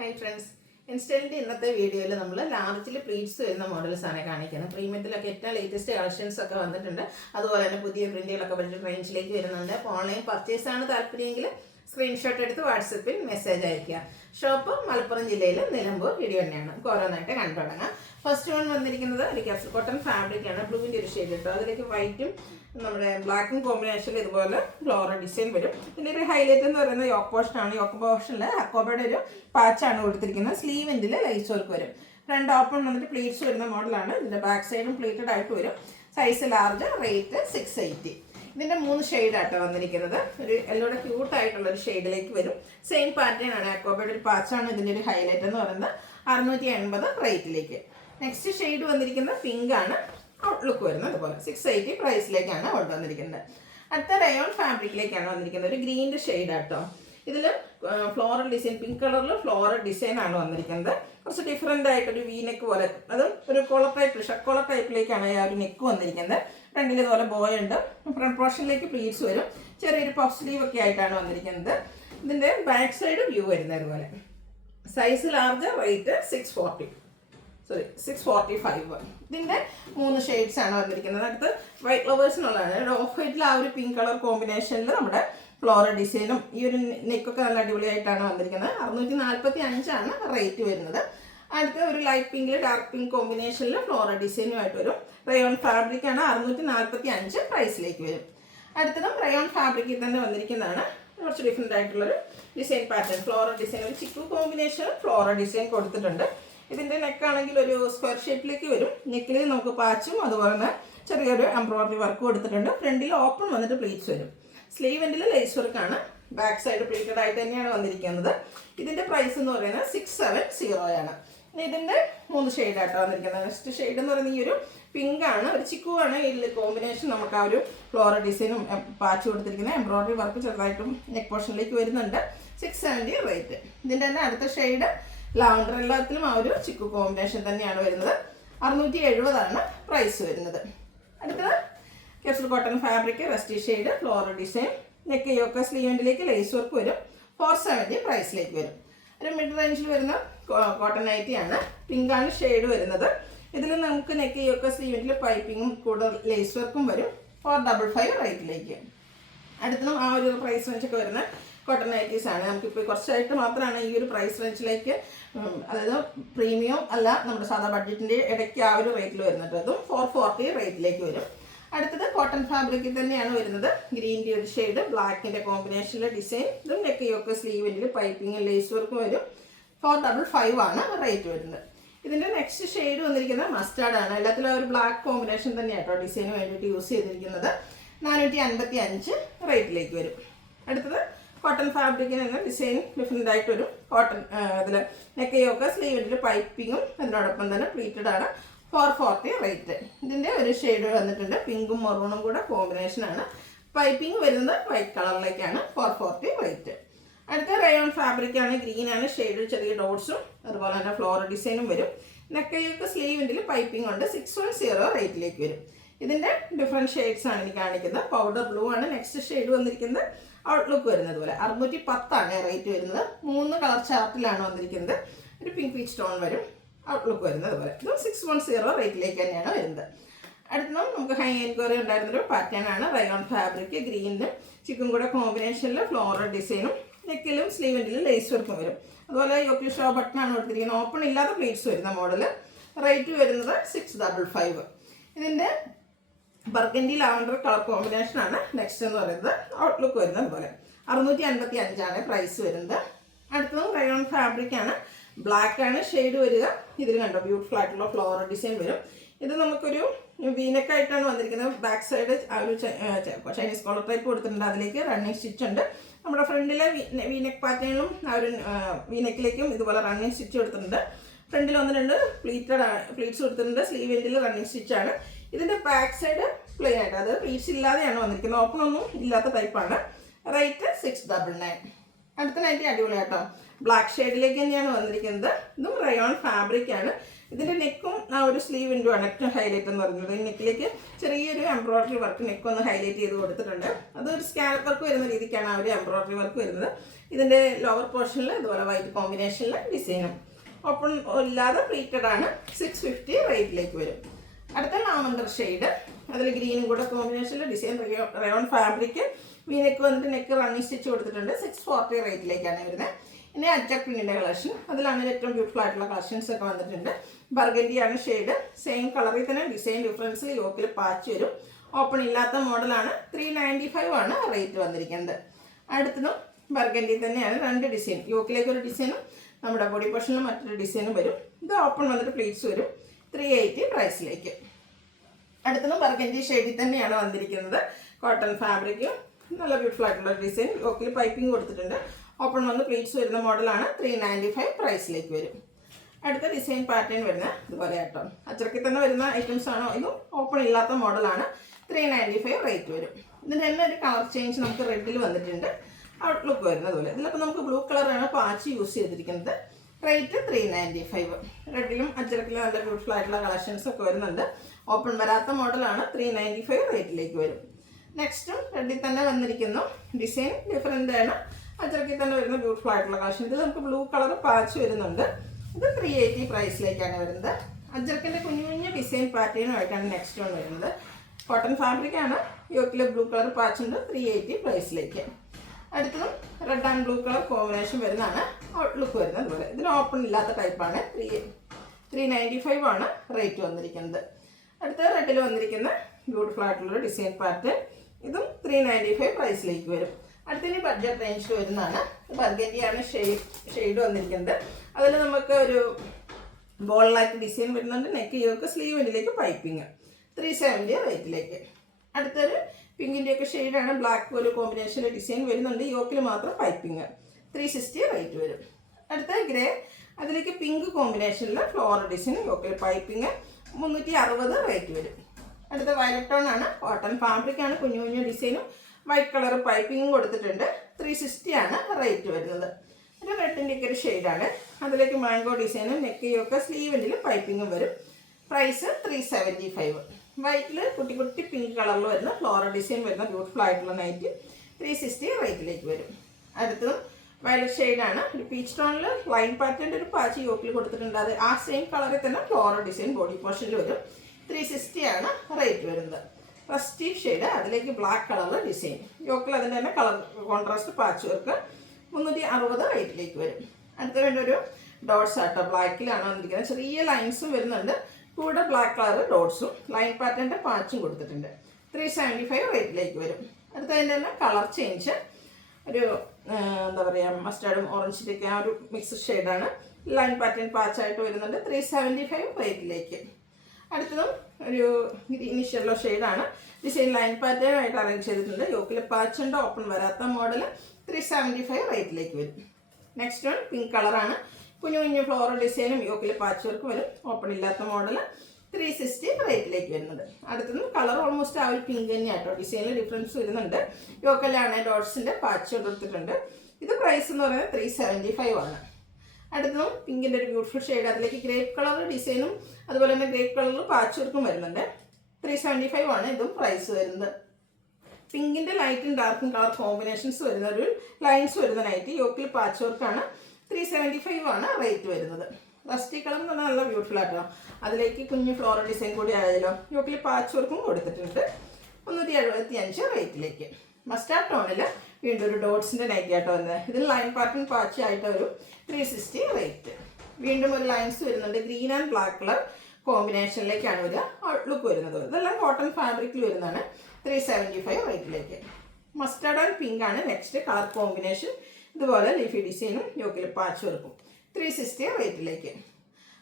Hi friends, instant ഇന്നത്തെ വീഡിയോയിൽ നമ്മൾ ലാർജിൽ പ്ലീറ്റ്സ് വരുന്ന മോഡൽസാണ് കാണിക്കുന്നത്. പ്രീമിയത്തിലൊക്കെ ഏറ്റവും ലേറ്റസ്റ്റ് കളക്ഷൻസ് ഒക്കെ വന്നിട്ടുണ്ട്. അതുപോലെ തന്നെ പുതിയ പ്രിന്റുകളൊക്കെ ബഡ്ജറ്റ് റേഞ്ചിലേക്ക് വരുന്നുണ്ട്. അപ്പോൾ ഓൺലൈൻ പർച്ചേസാണ് താല്പര്യമെങ്കിൽ സ്ക്രീൻഷോട്ട് എടുത്ത് വാട്സപ്പിൽ മെസ്സേജ് അയയ്ക്കുക. ഷോപ്പ് മലപ്പുറം ജില്ലയിൽ നിലമ്പൂർ വീഡിയോ തന്നെയാണ്. നമുക്ക് ഓരോന്നായിട്ട് കണ്ടു തുടങ്ങാം. ഫസ്റ്റ് വൺ വന്നിരിക്കുന്നത് ഒരു ക്യാപ്സൂൾ കോട്ടൺ ഫാബ്രിക്കാണ്. ബ്ലൂവിൻ്റെ ഒരു ഷെയ്ഡ് കിട്ടും. അതിലേക്ക് വൈറ്റും നമ്മുടെ ബ്ലാക്കും കോമ്പിനേഷനിൽ ഇതുപോലെ ഫ്ലോറൽ ഡിസൈൻ വരും. ഇതിൻ്റെ ഒരു ഹൈലൈറ്റ് എന്ന് പറയുന്നത് യോക്ക് പോർഷനാണ്. യോക്ക് പോർഷനിൽ അക്കോബയുടെ ഒരു പാച്ചാണ് കൊടുത്തിരിക്കുന്നത്. സ്ലീവിൻ്റെ ലൈസ് വർക്ക് വരും. ഫ്രണ്ട് ഓപ്പൺ വന്നിട്ട് പ്ലീറ്റ്സ് വരുന്ന മോഡലാണ്. ഇതിൻ്റെ ബാക്ക് സൈഡും പ്ലീറ്റഡ് ആയിട്ട് വരും. Size large, rate 680. ഇതിൻ്റെ 3 ഷെയ്ഡാട്ടോ വന്നിരിക്കുന്നത്. ഒരു എല്ലോടെ ക്യൂട്ടായിട്ടുള്ള ഒരു ഷെയ്ഡിലേക്ക് വരും. സെയിം പാറ്റേൺ ആണ്. അക്കോബയുടെ ഒരു പാച്ചാണ് ഇതിൻ്റെ ഒരു ഹൈലൈറ്റ് എന്ന് പറയുന്നത്. 680 റേറ്റിലേക്ക്. നെക്സ്റ്റ് ഷെയ്ഡ് വന്നിരിക്കുന്നത് പിങ്ക് ആണ്. ഔട്ട്ലുക്ക് വരുന്നത് അതുപോലെ 680 പ്രൈസിലേക്കാണ് ഔട്ട് വന്നിരിക്കുന്നത്. അടുത്ത റയോൺ ഫാബ്രിക്കിലേക്കാണ് വന്നിരിക്കുന്നത്. ഒരു ഗ്രീൻ്റെ ഷെയ്ഡാട്ടോ. ഇതിൽ ഫ്ലോറൽ ഡിസൈൻ, പിങ്ക് കളറിൽ ഫ്ലോറൽ ഡിസൈൻ ആണ് വന്നിരിക്കുന്നത്. കുറച്ച് ഡിഫറെൻ്റ് ആയിട്ടൊരു വി നെക്ക് പോലെ, അതും ഒരു കോളർ ടൈപ്പ്, ഷക്കോളർ ടൈപ്പിലേക്കാണ് ആ ഒരു നെക്ക് വന്നിരിക്കുന്നത്. ഫ്രണ്ടിൽ ഇതുപോലെ ബോയ് ഉണ്ട്. ഫ്രണ്ട് പോർഷനിലേക്ക് പ്ലീറ്റ്സ് വരും. ചെറിയൊരു പഫ് സ്ലീവ് ഒക്കെ ആയിട്ടാണ് വന്നിരിക്കുന്നത്. ഇതിൻ്റെ ബാക്ക് സൈഡ് വ്യൂ വരുന്നത് ഇതുപോലെ. Size large, rate 645. ഇതിൻ്റെ 3 ഷെയ്ഡ്സ് ആണ് വന്നിരിക്കുന്നത്. അടുത്ത് വൈറ്റ് ഫ്ലവേഴ്സിനുള്ളതാണ്. ഓഫ് വൈറ്റിൽ ആ ഒരു പിങ്ക് കളർ കോമ്പിനേഷനിൽ നമ്മുടെ ഫ്ലോറൽ ഡിസൈനും ഈ ഒരു നെക്കൊക്കെ നല്ല അടിപൊളിയായിട്ടാണ് വന്നിരിക്കുന്നത്. 645 റേറ്റ് വരുന്നത്. അടുത്ത ഒരു ലൈറ്റ് പിങ്കിൽ ഡാർക്ക് പിങ്ക് കോമ്പിനേഷനിൽ ഫ്ലോറൽ ഡിസൈനുമായിട്ട് വരും. റയോൺ ഫാബ്രിക്കാണ്. 645 പ്രൈസിലേക്ക് വരും. അടുത്തതും റയോൺ ഫാബ്രിക്കിൽ തന്നെ വന്നിരിക്കുന്നതാണ്. കുറച്ച് ഡിഫറെൻ്റ് ആയിട്ടുള്ളൊരു ഡിസൈൻ പാറ്റേൺ, ഫ്ലോറൽ ഡിസൈൻ, ഒരു ചിക്കു കോമ്പിനേഷൻ ഫ്ലോറൽ ഡിസൈൻ കൊടുത്തിട്ടുണ്ട്. ഇതിൻ്റെ നെക്കാണെങ്കിൽ ഒരു സ്ക്വയർ ഷേപ്പിലേക്ക് വരും. നെക്കിൽ നമുക്ക് പാച്ചും അതുപോലെ തന്നെ ചെറിയൊരു എംബ്രോയിഡറി വർക്ക് കൊടുത്തിട്ടുണ്ട്. ഫ്രണ്ടിൽ ഓപ്പൺ വന്നിട്ട് പ്ലീറ്റ്സ് വരും. സ്ലീവിൻ്റെ ലേസ് വർക്കാണ്. ബാക്ക് സൈഡ് പ്ലീറ്റഡ് ആയിട്ട് തന്നെയാണ് വന്നിരിക്കുന്നത്. ഇതിൻ്റെ പ്രൈസ് എന്ന് പറയുന്നത് 670 ഇനി ഇതിൻ്റെ 3 ഷെയ്ഡായിട്ടാണ് വന്നിരിക്കുന്നത്. നെക്സ്റ്റ് ഷെയ്ഡ് എന്ന് പറയുന്നത് ഈ ഒരു പിങ്ക് ആണ്. ഒരു ചിക്കു ആണ് ഇതിൽ കോമ്പിനേഷൻ. നമുക്ക് ആ ഒരു ഫ്ലോറൽ ഡിസൈനും പാച്ച് കൊടുത്തിരിക്കുന്നത്. എംബ്രോയിഡറി വർക്ക് ചെറുതായിട്ടും നെക്ക് പോർഷനിലേക്ക് വരുന്നുണ്ട്. 670 റേറ്റ്. ഇതിൻ്റെ തന്നെ അടുത്ത ഷെയ്ഡ് ലാവണ്ടർ, എല്ലാത്തിലും ആ ഒരു ചിക്കു കോമ്പിനേഷൻ തന്നെയാണ് വരുന്നത്. 670 പ്രൈസ് വരുന്നത്. അടുത്തത് capsule cotton fabric, rusty shade, floral design, neck yoke സ്ലീവിൻ്റിലേക്ക് ലേസ് വർക്ക് വരും. 470 പ്രൈസിലേക്ക് വരും. ഒരു മിഡ് റേഞ്ചിൽ വരുന്ന കോട്ടൺ നൈറ്റിയാണ്. പിങ്കാണ് ഷെയ്ഡ് വരുന്നത്. ഇതിൽ നമുക്ക് നെക്ക് യോക്ക സ്ലീവിൻ്റെ പൈപ്പിങ്ങും കൂടുതൽ ലേസ് വർക്കും വരും. 455 റേറ്റിലേക്ക്. അടുത്തതും ആ ഒരു പ്രൈസ് റേഞ്ചൊക്കെ വരുന്ന കോട്ടൺ നൈറ്റീസ് ആണ്. നമുക്കിപ്പോൾ കുറച്ചായിട്ട് മാത്രമാണ് ഈ ഒരു പ്രൈസ് റേഞ്ചിലേക്ക്, അതായത് പ്രീമിയം അല്ല, നമ്മുടെ സാധാ ബഡ്ജറ്റിൻ്റെ ഇടയ്ക്ക് ആ ഒരു റേറ്റിൽ വരുന്നത്. അതും 440 റേറ്റിലേക്ക് വരും. അടുത്തത് കോട്ടൺ ഫാബ്രിക്കിൽ തന്നെയാണ് വരുന്നത്. ഗ്രീൻ്റെ ഒരു ഷെയ്ഡ്, ബ്ലാക്കിൻ്റെ കോമ്പിനേഷനിലെ ഡിസൈൻ. ഇതും നെക്ക് യോക്ക് സ്ലീവിൻ്റെ പൈപ്പിങ്ങും ലേസ് വർക്കും വരും. 455 റേറ്റ് വരുന്നത്. ഇതിൻ്റെ നെക്സ്റ്റ് ഷെയ്ഡ് വന്നിരിക്കുന്നത് മസ്റ്റാർഡ് ആണ്. എല്ലാത്തിലും ഒരു ബ്ലാക്ക് കോമ്പിനേഷൻ തന്നെയാട്ടോ ഡിസൈന് വേണ്ടിയിട്ട് യൂസ് ചെയ്തിരിക്കുന്നത്. 455 റേറ്റിലേക്ക് വരും. അടുത്തത് കോട്ടൺ ഫാബ്രിക്കിന് തന്നെ ഡിസൈൻ ഡിഫറെൻ്റ് ആയിട്ട് വരും. കോട്ടൺ അതിൽ നെക്ക് യോക്ക സ്ലീവിൻ്റെ പൈപ്പിങ്ങും അതിനോടൊപ്പം തന്നെ പ്ലീറ്റഡ് ആണ്. 440 റേറ്റ്. ഇതിൻ്റെ ഒരു ഷെയ്ഡ് വന്നിട്ടുണ്ട്. പിങ്കും മെറൂണും കൂടെ കോമ്പിനേഷനാണ്. പൈപ്പിംഗ് വരുന്നത് വൈറ്റ് കളറിലേക്കാണ്. 440 റേറ്റ്. അടുത്ത റയോൺ ഫാബ്രിക്കാണ്. ഗ്രീനാണ് ഷെയ്ഡ്. ചെറിയ ഡോട്ട്സും അതുപോലെ തന്നെ ഫ്ലോറൽ ഡിസൈനും വരും. നെക്കയൊക്കെ സ്ലീവിൻ്റെ പൈപ്പിംഗ് ഉണ്ട്. 610 റേറ്റിലേക്ക് വരും. ഇതിൻ്റെ ഡിഫറെൻറ്റ് ഷെയ്ഡ്സ് ആണ് എനിക്ക് കാണിക്കുന്നത്. പൗഡർ ബ്ലൂ ആണ് നെക്സ്റ്റ് ഷെയ്ഡ് വന്നിരിക്കുന്നത്. ഔട്ട്ലുക്ക് വരുന്നത് പോലെ 610 റേറ്റ് വരുന്നത്. 3 കളർ ചാർട്ടിലാണ് വന്നിരിക്കുന്നത്. ഒരു പിങ്ക് പീച്ച് ടോൺ വരും. ഔട്ട്ലുക്ക് വരുന്നത് പോലെ. ഇതും 610 റേറ്റിലേക്ക് തന്നെയാണ് വരുന്നത്. അടുത്തതും നമുക്ക് ഹൈ എൻക്വയറി ഉണ്ടായിരുന്നൊരു പാറ്റേൺ ആണ്. റയോൺ ഫാബ്രിക്, ഗ്രീനിലും ചിക്കും കൂടെ കോമ്പിനേഷനിൽ ഫ്ലോറൽ ഡിസൈനും നെക്കിലും സ്ലീവിൻ്റിലും ലേസ് വർക്കും വരും. അതുപോലെ യോക്കിൽ ഷോ ബട്ടണാണ് കൊടുത്തിരിക്കുന്നത്. ഓപ്പൺ ഇല്ലാത്ത പ്ലീറ്റ്സ് വരുന്ന മോഡൽ. റേറ്റ് വരുന്നത് 655. ഇതിൻ്റെ ബർഗൻഡി ലാവണ്ടർ കളർ കോമ്പിനേഷനാണ് നെക്സ്റ്റ് എന്ന് പറയുന്നത്. ഔട്ട്ലുക്ക് വരുന്നത് പോലെ 655 പ്രൈസ് വരുന്നത്. അടുത്തതും റയോൺ ഫാബ്രിക്കാണ്. ബ്ലാക്ക് ആണ് ഷെയ്ഡ് വരിക. ഇതിൽ കണ്ടോ ബ്യൂട്ടിഫുൾ ആയിട്ടുള്ള ഫ്ലോറൽ ഡിസൈൻ വരും. ഇത് നമുക്കൊരു വീനെക്കായിട്ടാണ് വന്നിരിക്കുന്നത്. ബാക്ക് സൈഡ് ആ ഒരു ചൈനീസ് കോളർ ടൈപ്പ് കൊടുത്തിട്ടുണ്ട്. അതിലേക്ക് റണ്ണിങ് സ്റ്റിച്ച് ഉണ്ട്. നമ്മുടെ ഫ്രണ്ടിലെ വീനെക്ക് പാറ്റേണും ആ ഒരു വീനെക്കിലേക്കും ഇതുപോലെ റണ്ണിങ് സ്റ്റിച്ച് കൊടുത്തിട്ടുണ്ട്. ഫ്രണ്ടിൽ 1-2 പ്ലീറ്റ്സ് കൊടുത്തിട്ടുണ്ട്. സ്ലീവ് എൻഡിൽ റണ്ണിങ് സ്റ്റിച്ചാണ്. ഇതിൻ്റെ ബാക്ക് സൈഡ് പ്ലെയിൻ ആയിട്ട്, അത് പ്ലീറ്റ്സ് ഇല്ലാതെയാണ് വന്നിരിക്കുന്നത്. ഓപ്പൺ ഒന്നും ഇല്ലാത്ത ടൈപ്പാണ്. റേറ്റ് 699. അടുത്ത നൈറ്റി അടിപൊളിയാട്ടോ. ബ്ലാക്ക് ഷെയ്ഡിലേക്ക് തന്നെയാണ് വന്നിരിക്കുന്നത്. ഇതും റയോൺ ഫാബ്രിക്കാണ്. ഇതിൻ്റെ നെക്കും ആ ഒരു സ്ലീവിൻ്റെ ആണ് ഏറ്റവും ഹൈലൈറ്റ് എന്ന് പറയുന്നത്. ഈ നെക്കിലേക്ക് ചെറിയൊരു എംബ്രോയിഡറി വർക്ക് നെക്കൊന്ന് ഹൈലൈറ്റ് ചെയ്ത് കൊടുത്തിട്ടുണ്ട്. അതൊരു സ്കാലപ്പ് വർക്ക് വരുന്ന രീതിക്കാണ് ആ ഒരു എംബ്രോയിഡറി വർക്ക് വരുന്നത്. ഇതിൻ്റെ ലോവർ പോർഷനിൽ ഇതുപോലെ വൈറ്റ് കോമ്പിനേഷനിൽ ഡിസൈനും. ഓപ്പൺ ഇല്ലാതെ പ്ലീറ്റഡ് ആണ്. 650 റേറ്റിലേക്ക് വരും. അടുത്ത ലാവൻഡർ ഷെയ്ഡ്, അതിൽ ഗ്രീനും കൂടെ കോമ്പിനേഷനിൽ ഡിസൈൻ റയോൺ ഫാബ്രിക്, വീനെക്ക് വന്നിട്ട് നെക്ക് റണ്ണിങ് സ്റ്റിച്ച് കൊടുത്തിട്ടുണ്ട്. 640 റേറ്റിലേക്കാണ് വരുന്നത്. ഇനി അജക് പ്രിന്റിൻ്റെ കളക്ഷൻ, അതിലാണ് ഏറ്റവും ബ്യൂട്ടിഫുൾ ആയിട്ടുള്ള കളക്ഷൻസ് ഒക്കെ വന്നിട്ടുണ്ട്. ബർഗൻഡിയാണ് ഷെയ്ഡ്. സെയിം കളറിൽ തന്നെ ഡിസൈൻ ഡിഫറൻസിൽ യോക്കിൽ പാച്ച് വരും. ഓപ്പൺ ഇല്ലാത്ത മോഡലാണ്. 395 ആണ് റേറ്റ് വന്നിരിക്കുന്നത്. അടുത്തതും ബർഗൻഡി തന്നെയാണ്. 2 ഡിസൈൻ, യോക്കിലേക്ക് ഒരു ഡിസൈനും നമ്മുടെ ബോഡി പോർഷനിൽ മറ്റൊരു ഡിസൈനും വരും. ഇത് ഓപ്പൺ വന്നിട്ട് പ്ലീറ്റ്സ് വരും. 380 പ്രൈസിലേക്ക്. അടുത്തതും ബർഗൻഡി ഷെയ്ഡിൽ തന്നെയാണ് വന്നിരിക്കുന്നത്. കോട്ടൺ ഫാബ്രിക്കും നല്ല ബ്യൂട്ടിഫുൾ ആയിട്ടുള്ള ഡിസൈൻ, യോക്കിൽ പൈപ്പിംഗ് കൊടുത്തിട്ടുണ്ട്. ഓപ്പൺ വന്ന് പ്ലീറ്റ്സ് വരുന്ന മോഡലാണ്. 395 പ്രൈസിലേക്ക് വരും. അടുത്ത ഡിസൈൻ പാറ്റേൺ വരുന്ന ഇതുപോലെ കേട്ടോ, അച്ചടക്കി തന്നെ വരുന്ന ഐറ്റംസ് ആണോ. ഇതും ഓപ്പൺ ഇല്ലാത്ത മോഡലാണ്. 395 റേറ്റ് വരും. ഇതിൻ്റെ തന്നെ ഒരു കളർ ചേഞ്ച് നമുക്ക് റെഡിൽ വന്നിട്ടുണ്ട്. ഔട്ട്ലുക്ക് വരുന്നത് പോലെ. ഇതിലപ്പോൾ നമുക്ക് ബ്ലൂ കളറാണ് പാച്ച് യൂസ് ചെയ്തിരിക്കുന്നത്. റേറ്റ് 395. റെഡിലും അച്ചടക്കിലും നല്ല ബ്യൂട്ടിഫുൾ ആയിട്ടുള്ള കളക്ഷൻസ് ഒക്കെ വരുന്നുണ്ട്. ഓപ്പൺ വരാത്ത മോഡലാണ്. 395 റേറ്റിലേക്ക് വരും. നെക്സ്റ്റും റെഡിൽ തന്നെ വന്നിരിക്കുന്നു. ഡിസൈൻ ഡിഫറെൻ്റ് ആണ്. അച്ചടക്കിൽ തന്നെ വരുന്ന ബ്യൂട്ടിഫുൾ ആയിട്ടുള്ള കളക്ഷൻ. ഇത് നമുക്ക് ബ്ലൂ കളർ പാച്ച് വരുന്നുണ്ട്. ഇത് 380 പ്രൈസിലേക്കാണ് വരുന്നത്. അജർക്കിൻ്റെ കുഞ്ഞു കുഞ്ഞു ഡിസൈൻ പാറ്റേണുമായിട്ടാണ് നെക്സ്റ്റ് വൺ വരുന്നത്. കോട്ടൺ ഫാബ്രിക് ആണ്. യോക്കിൽ ബ്ലൂ കളർ പാച്ച് ഉണ്ട്. 380 പ്രൈസിലേക്ക്. അടുത്തതും red and blue colour combination വരുന്നതാണ്. ഔട്ട്ലുക്ക് വരുന്നത് അതുപോലെ. ഇതിന് ഓപ്പൺ ഇല്ലാത്ത ടൈപ്പാണ്. 395 ആണ് റേറ്റ് വന്നിരിക്കുന്നത്. അടുത്ത റെഡിൽ വന്നിരിക്കുന്ന ബ്യൂട്ടിഫുൾ ആയിട്ടുള്ളൊരു ഡിസൈൻ പാറ്റേൺ. ഇതും 395 പ്രൈസിലേക്ക് വരും. അടുത്തതിന് ബഡ്ജറ്റ് റേഞ്ചിൽ വരുന്നതാണ്. ബർഗൻഡിയാണ് ഷെയ്ഡ് വന്നിരിക്കുന്നത്. അതിൽ നമുക്ക് ഒരു ബോളിലാക്കി ഡിസൈൻ വരുന്നുണ്ട്. നെക്ക് യോക്ക് സ്ലീവിലേക്ക് പൈപ്പിങ്. 370 റേറ്റിലേക്ക്. അടുത്തൊരു പിങ്കിൻ്റെയൊക്കെ ഷെയ്ഡാണ്. ബ്ലാക്ക് ഒരു കോമ്പിനേഷനിൽ ഡിസൈൻ വരുന്നുണ്ട്. യോക്കിൽ മാത്രം പൈപ്പിങ്. 360 റേറ്റ് വരും. അടുത്ത ഗ്രേ, അതിലേക്ക് പിങ്ക് കോമ്പിനേഷനിൽ ഫ്ലോറൽ ഡിസൈൻ, യോക്കിൽ പൈപ്പിങ്. 360 റേറ്റ് വരും. അടുത്ത വയലറ്റ് ടോൺ ആണ്. കോട്ടൺ ഫാബ്രിക് ആണ്. കുഞ്ഞു കുഞ്ഞു ഡിസൈനും വൈറ്റ് കളർ പൈപ്പിങ്ങും കൊടുത്തിട്ടുണ്ട്. 360 ആണ് റേറ്റ് വരുന്നത്. ഒരു റെഡിൻ്റെയൊക്കെ ഒരു ഷെയ്ഡാണ്. അതിലേക്ക് മാംഗോ ഡിസൈനും നെക്കയൊക്കെ സ്ലീവിൻ്റെ പൈപ്പിങ്ങും വരും. പ്രൈസ് 375. വൈറ്റിൽ കുട്ടി കുട്ടി പിങ്ക് കളറിൽ വരുന്ന ഫ്ലോറൽ ഡിസൈൻ വരുന്ന ബ്യൂട്ടിഫുൾ ആയിട്ടുള്ള നൈറ്റ്. 360 റേറ്റിലേക്ക് വരും. അടുത്തതും വയലറ്റ് ഷെയ്ഡാണ്. ഒരു പീച്ച് ടോണിൽ ലൈൻ പാറ്റേണിൻ്റെ ഒരു പാച്ച് യോക്കിൽ കൊടുത്തിട്ടുണ്ട്. അത് ആ സെയിം കളറിൽ തന്നെ ഫ്ലോറൽ ഡിസൈൻ ബോഡി പോർഷനിൽ വരും. 360 ആണ് റേറ്റ് വരുന്നത്. റസ്റ്റി ഷെയ്ഡ്, അതിലേക്ക് ബ്ലാക്ക് കളർ ഡിസൈൻ, യോക്കിൽ അതിൻ്റെ തന്നെ കളർ കോൺട്രാസ്റ്റ് പാച്ച് വർക്ക്. 360 റേറ്റിലേക്ക് വരും. അടുത്ത വേണ്ട ഒരു ഡോട്ട്സ് ആട്ടോ. ബ്ലാക്കിലാണ് വന്നിരിക്കുന്നത്. ചെറിയ ലൈൻസും വരുന്നുണ്ട്. കൂടെ ബ്ലാക്ക് കളർ ഡോട്ട്സും ലൈൻ പാറ്റേണിൻ്റെ പാച്ചും കൊടുത്തിട്ടുണ്ട്. 375 റേറ്റിലേക്ക് വരും. അടുത്തതിൻ്റെ തന്നെ കളർ ചേഞ്ച്, ഒരു എന്താ പറയുക, മസ്റ്റാർഡും ഓറഞ്ചിൻ്റെയൊക്കെ ആ ഒരു മിക്സ് ഷെയ്ഡാണ്. ലൈൻ പാറ്റേൺ പാച്ചായിട്ട് വരുന്നുണ്ട്. 375 റേറ്റിലേക്ക്. അടുത്തതും ഒരു ഗ്രീനിഷ് യെല്ലോ ഷെയ്ഡാണ്. ഡിസൈൻ ലൈൻ പാറ്റേൺ ആയിട്ട് അറേഞ്ച് ചെയ്തിട്ടുണ്ട്. യോക്കിൽ പാച്ചുണ്ട്. ഓപ്പൺ വരാത്ത മോഡൽ. 375 റേറ്റിലേക്ക് വരും. നെക്സ്റ്റ് വൺ പിങ്ക് കളറാണ്. കുഞ്ഞു കുഞ്ഞു ഫ്ലോറൽ ഡിസൈനും യോക്കിൽ പാച്ച് വർക്ക് വരും. ഓപ്പൺ ഇല്ലാത്ത മോഡൽ. 360 റേറ്റിലേക്ക് വരുന്നത്. അടുത്തതും കളർ ഓൾമോസ്റ്റ് ആ ഒരു പിങ്ക് തന്നെയാട്ടോ. ഡിസൈനിൽ ഡിഫറൻസ് വരുന്നുണ്ട്. യോക്കിലാണ് ഡോട്ട്സിൻ്റെ പാച്ച് കൊടുത്തിട്ടുണ്ട്. ഇത് പ്രൈസ് എന്ന് പറയുന്നത് 375 ആണ്. അടുത്തതും പിങ്കിൻ്റെ ഒരു ബ്യൂട്ടിഫുൾ ഷെയ്ഡ്. അതിലേക്ക് ഗ്രേപ്പ് കളർ ഡിസൈനും അതുപോലെ തന്നെ ഗ്രേപ്പ് കളറിൽ പാച്ച് വർക്കും വരുന്നുണ്ട്. 375 ആണ് ഇതും പ്രൈസ് വരുന്നത്. പിങ്കിൻ്റെ ലൈറ്റും ഡാർക്കും കളർ കോമ്പിനേഷൻസ് വരുന്ന ഒരു ലൈൻസ് വരുന്ന നൈറ്റ്. യോക്കിൽ പാച്ച് വർക്കാണ്. 375 ആണ് റേറ്റ് വരുന്നത്. റസ്റ്റി കളർ എന്ന് പറഞ്ഞാൽ നല്ല ബ്യൂട്ടിഫുൾ ആട്ടോ. അതിലേക്ക് കുഞ്ഞു ഫ്ലോറൽ ഡിസൈൻ കൂടി ആയാലോ. യോക്കിൽ പാച്ച് വർക്കും കൊടുത്തിട്ടുണ്ട്. 375 റേറ്റിലേക്ക്. മസ്റ്റാർഡ് ടോണിൽ വീണ്ടും ഒരു ഡോട്ട്സിൻ്റെ നൈറ്റ് ആട്ടോ വന്നത്. ഇതിൽ ലൈൻ പാറ്റേൺ പാച്ച് ആയിട്ട് ഒരു 360 റേറ്റ്. വീണ്ടും ഒരു ലൈൻസ് വരുന്നുണ്ട്. ഗ്രീൻ ആൻഡ് ബ്ലാക്ക് കളർ കോമ്പിനേഷനിലേക്കാണ് വരിക. ഔട്ട്ലുക്ക് വരുന്നത്. ഇതെല്ലാം കോട്ടൺ ഫാബ്രിക്കിൽ വരുന്നതാണ്. 375 റേറ്റിലേക്ക്. മസ്റ്റാർഡ് ആൻഡ് പിങ്ക് ആണ് നെക്സ്റ്റ് കളർ കോമ്പിനേഷൻ. ഇതുപോലെ ലീഫി ഡിസൈനും യോക്കിൽ പാച്ച് വർക്കും. 360 റേറ്റിലേക്ക്.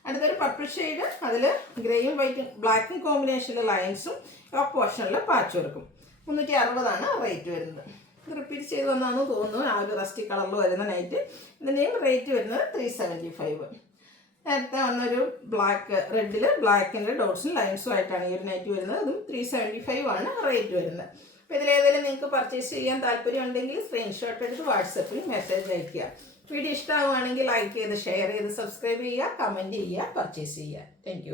അടുത്തൊരു പർപ്പിൾ ഷെയ്ഡ്. അതിൽ ഗ്രേയും വൈറ്റും ബ്ലാക്കും കോമ്പിനേഷനിലെ ലൈൻസും ടോപ്പ് പോർഷനിൽ പാച്ച് വർക്കും. 360 ആണ് റേറ്റ് വരുന്നത്. ഇത് റിപ്പീറ്റ് ചെയ്ത് വന്നാണെന്ന് തോന്നുന്നു. ആ ഒരു റസ്റ്റി കളറിൽ വരുന്ന നൈറ്റ്. ഇതിൻ്റെയും റേറ്റ് വരുന്നത് 375. നേരത്തെ വന്നൊരു ബ്ലാക്ക് റെഡിൽ ബ്ലാക്കിൻ്റെ ഡോട്ട്സും ലൈൻസും ആയിട്ടാണ് ഈ ഒരു നൈറ്റ് വരുന്നത്. അതും 375 ആണ് റേറ്റ് വരുന്നത്. അപ്പോൾ ഇതിലേതെങ്കിലും നിങ്ങൾക്ക് പർച്ചേസ് ചെയ്യാൻ താല്പര്യം ഉണ്ടെങ്കിൽ സ്ക്രീൻഷോട്ട് എടുത്ത് വാട്സപ്പിൽ മെസ്സേജ് അയയ്ക്കുക. വീഡിയോ ഇഷ്ടമാവുകയാണെങ്കിൽ ലൈക്ക് ചെയ്ത് ഷെയർ ചെയ്ത് സബ്സ്ക്രൈബ് ചെയ്യുക, കമൻറ്റ് ചെയ്യുക, പർച്ചേസ് ചെയ്യുക. താങ്ക്